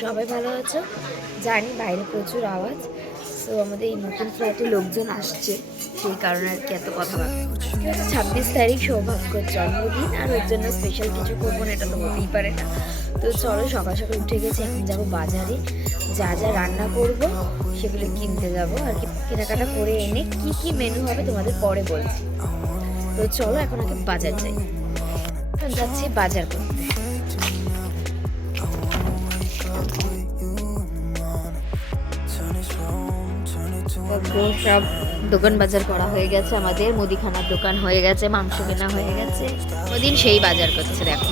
সবাই ভালো আছো। জানি বাইরে প্রচুর আওয়াজ, তো আমাদের এই নতুন ফ্ল্যাটে লোকজন আসছে, সেই কারণে আর কি এত কথা বলা। 26 তারিখ সৌভাগ্যর জন্মদিন, আর ওর জন্য স্পেশাল কিছু করবো না, এটা তো হতেই পারে না। তো চলো, সকাল সকাল উঠে গেছি, এখন যাবো বাজারে, যা যা রান্না করব সেগুলো কিনতে যাবো আর কি। কেনাকাটা করে এনে কি কি মেনু হবে তোমাদের পরে বলছি। তো চলো এখন আগে বাজার যাই। এখন যাচ্ছি বাজার করতে। সব দোকান বাজার করা হয়ে গেছে, আমাদের মুদিখানার দোকান হয়ে গেছে, মাংস কেনা হয়ে গেছে। ওদিন সেই বাজার করছে দেখো।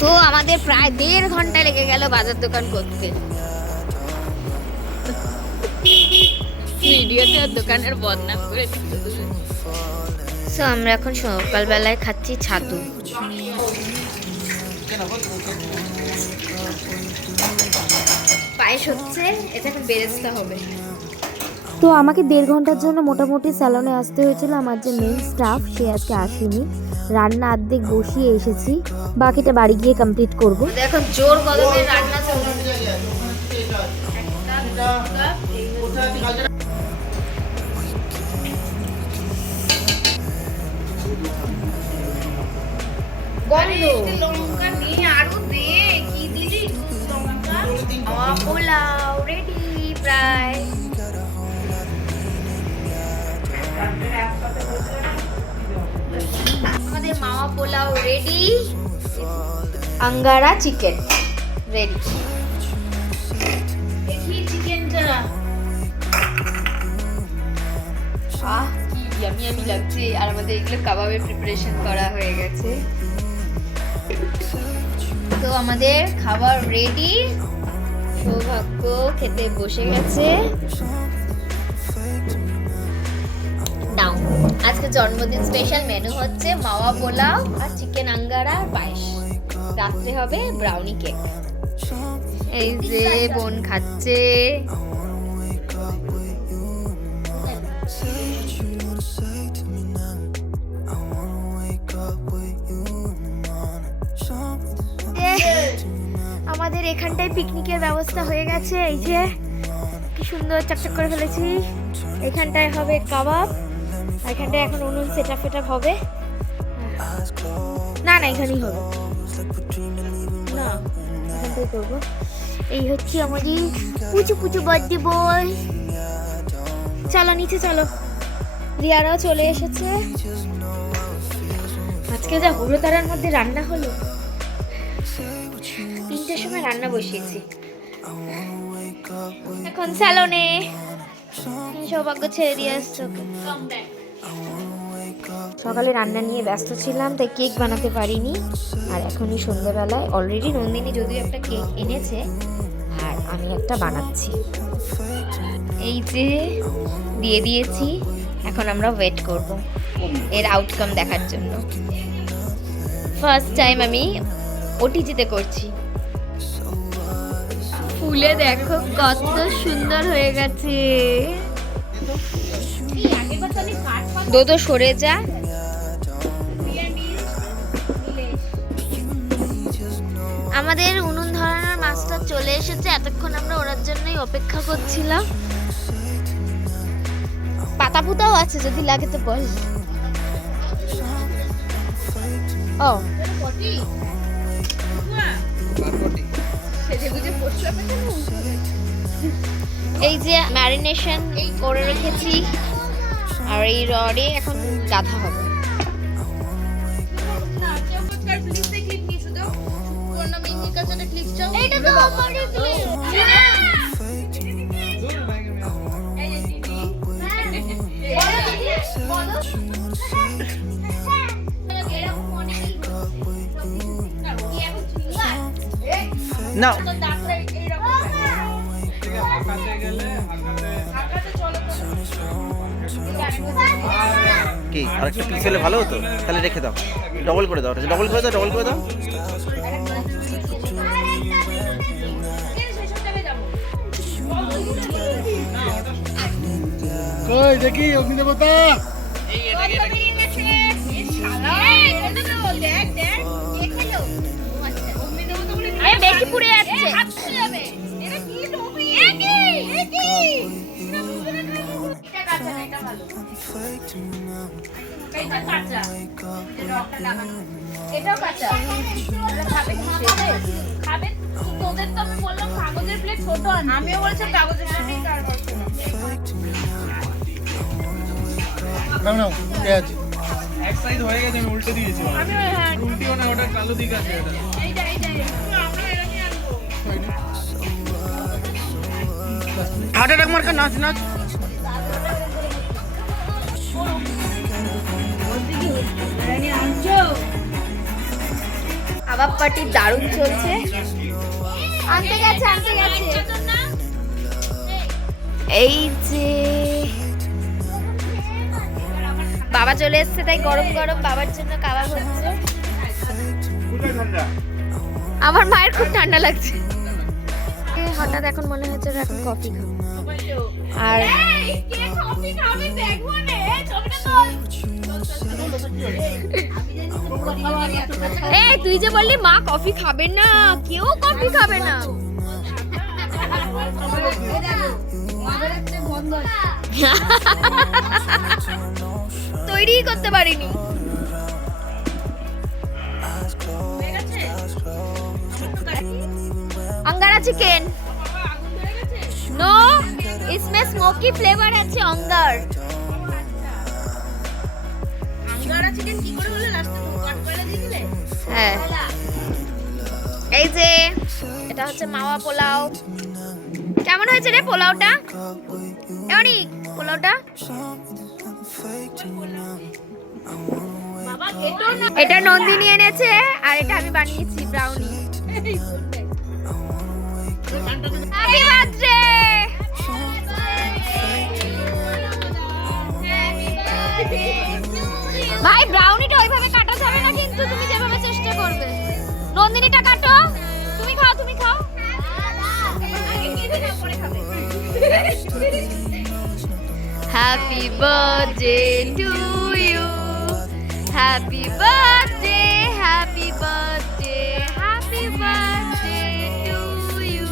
তো আমাদের প্রায় 1.5 ঘন্টা লেগে গেল বাজার দোকান করতে। ভিডিওতে আর দোকানের বদনাম করে দিচ্ছে। সো আমরা এখন সকালবেলায় খাচ্ছি ছাতু। পায়েস হচ্ছে, এটা এখন বেরেস্তা হবে। তো আমাকে 1.5 ঘন্টার জন্য মোটামুটি স্যালনে আসতে হয়েছিল। আমার যে মেন স্টাফ সে আজকে আসেনি, রান্না অর্ধেক বসিয়ে এসেছি, বাকিটা বাড়ি গিয়ে কমপ্লিট করব। এখন জোর কদমে রান্না চলছে। লঙ্কা দিয়ে আরো দে, কি দিলি? লঙ্কা পোলাও রেডি প্রায়। আমাদের মামা pulao ready, Angara chicken ready. দেখি চিকেনটা, আহ কি ইয়ামি ইয়ামি লাগছে। আর আমাদের এগুলো কাবাবের প্রিপারেশন করা হয়ে গেছে। তো আমাদের খাবার রেডি, সৌভাগ্য খেতে বসে গেছে। নাও, আজকে জন্মদিন স্পেশাল মেনু হচ্ছে মাওয়া পোলাও আর চিকেন আঙ্গারা আর পায়েস। রাত্রে হবে ব্রাউনি কেক। এই যে বোন খাচ্ছে। আমাদের এখানটায় পিকনিকের ব্যবস্থা হয়ে গেছে। এই যে কি সুন্দর চকচক করে ফেলেছি। এখানটায় হবে কাবাব, এখানটায় এখন উনুন সেটআপ হবে। না না, এখানেই হবে না, এখানটাই করবো। এই হচ্ছে আমাদের পুচু পুচু বার্থডে বয়। চলো নিচে চলো। রিয়ারাও চলে এসেছে। আজকে যা হুড়োতাড়ার মধ্যে রান্না হলো, 3টের সময় রান্না বসিয়েছি। এখন স্যালনে সৌভাগ্য ছেড়ে দিয়ে আসছো। সকালে রান্না নিয়ে ব্যস্ত ছিলাম, তাই কেক বানাতে পারিনি। আর এখনই সন্ধ্যাবেলায় অলরেডি নন্দিনী যদিও একটা কেক এনেছে, আর আমি একটা বানাচ্ছি। এই যে দিয়ে দিয়েছি, এখন আমরা ওয়েট করব এর আউটকাম দেখার জন্য। ফার্স্ট টাইম আমি ওটিজিতে করছি। ফুলে দেখো কত সুন্দর হয়ে গেছে। দোদো সরে যা। আমাদের উনুন ধরানোর মাছটা চলে এসেছে। এতক্ষণ আমরা ওনার জন্যই অপেক্ষা করছিলাম। পাতা পুতাও আছে, যদি লাগে তো বল। ও এই যে ম্যারিনেশন করে রেখেছি, আর এই রডে এখন গাঁথা হবে। না কি আরেকটা পিস হলে ভালো হতো, তাহলে রেখে দাও, ডবল করে দাও, ডবল করে দাও, ডবল করে দাও। কই দেখি অগ্নি দেবতা। টুপি পুড়ে যাচ্ছে। এটাও কাঁচা খাবে কি খাবে তোদের তো আমি বললাম কাগজের প্লেট ছোট আমিও বলছি কাগজের প্লেটই নাও নাও পেঁয়াজ এক সাইড হয়ে গেছে আমি উল্টে দিয়েছি আমি হ্যাঁ উল্টিও না ওটা কালো দিক আছে এটা এইটা আমরা এরকমই আনবো হার্ট অ্যাটাক মার্কা নাচ নাচ কাবাব পার্টি দারুণ চলছে। আনতে গেছে এই যে বাবা চলে এসছে, তাই গরম গরম বাবার জন্য কাবাব হচ্ছে। আমার মায়ের খুব ঠান্ডা লাগছে। হঠাৎ এখন মনে হচ্ছে ওরা এখন কফি খাবো। আর এই কে কফি খাবে দেখবো না ছবিটা তোল এই তুই যে বললি মা কফি খাবে না, কেউ কফি খাবে না। তৈরি করতে পারিনি। अंगारा चिकन नो, इसमें स्मोकी फ्लेवर আছে अंगार। আঙ্গারা চিকেন কি করে হলো লাস্টে কাট করে দিলে হ্যাঁ, এই যে এটা হচ্ছে মাওয়া পোলাও। কেমন হয়েছে রে পোলাওটা? অনেক পোলাওটা বাবা খেতো না এটা নন্দিনী এনেছে আর এটা আমি বানিয়েছি ব্রাউনি। Happy birthday. ভাই ব্রাউনিটা ওইভাবে কাটা যাবে না, কিন্তু তুমি যেভাবে চেষ্টা করবে। নন্দিনীটা কাটো, তুমি খাও তুমি খাও। Happy birthday to you, happy birthday, happy birthday, happy birthday to you.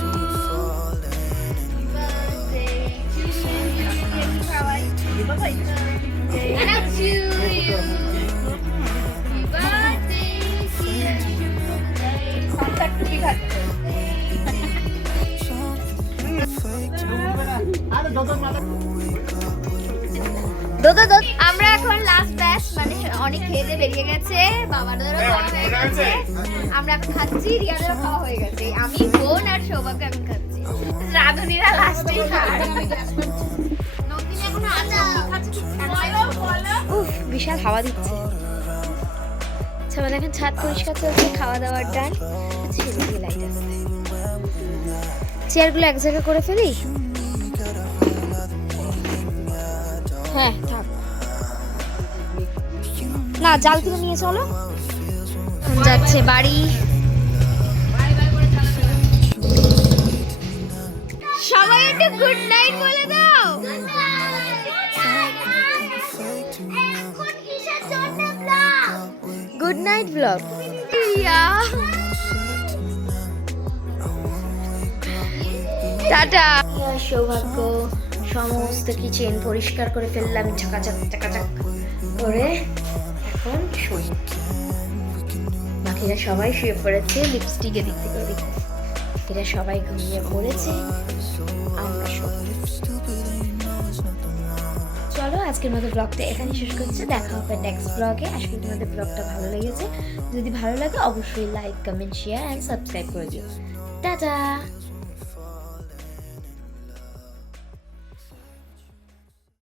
আমরা এখন লাস্ট ব্যাচ, মানে অনেক খেয়ে দিয়ে বেরিয়ে গেছে, বাবাদেরও খাওয়া হয়ে গেছে, আমরা এখন খাচ্ছি, রিয়াদেরও খাওয়া হয়ে গেছে, আমি বোন আর সৌভাগ্য এখন খাচ্ছি, রাধুনীরা লাস্টে উফ বিশাল হাওয়া দিচ্ছে। আচ্ছা মানে এখন ছাদ পরিষ্কার চলছে, খাওয়া দাওয়ার ডান। আচ্ছা এদিকে লাইট আছে, চেয়ারগুলো এক জায়গায় করে ফেলি। হ্যাঁ থাক না, জাল কিনে নিয়ে চলো। যাচ্ছে বাড়ি। সবাই একটু গুড নাইট বলে দাও। Good night blog. টাটা। সৌভাগ্য সমস্ত কিচেন পরিষ্কার করে ফেললাম, ঝাঁকাঝাক চাকাচাক করে। এখন শুই। বাকিরা সবাই শুয়ে পড়েছে, লিপস্টিক এদিক থেকে ওদিক থেকে। এরা সবাই ঘুমিয়ে পড়েছে, আমরা সব। চলো আজকের মতো ব্লগটা এখানে শেষ করছি, দেখা হবে নেক্সট ব্লগে। আশা করি তোমাদের ব্লগটা ভালো লেগেছে। যদি ভালো লাগে অবশ্যই like, comment, share and subscribe করে দিও। টাটা।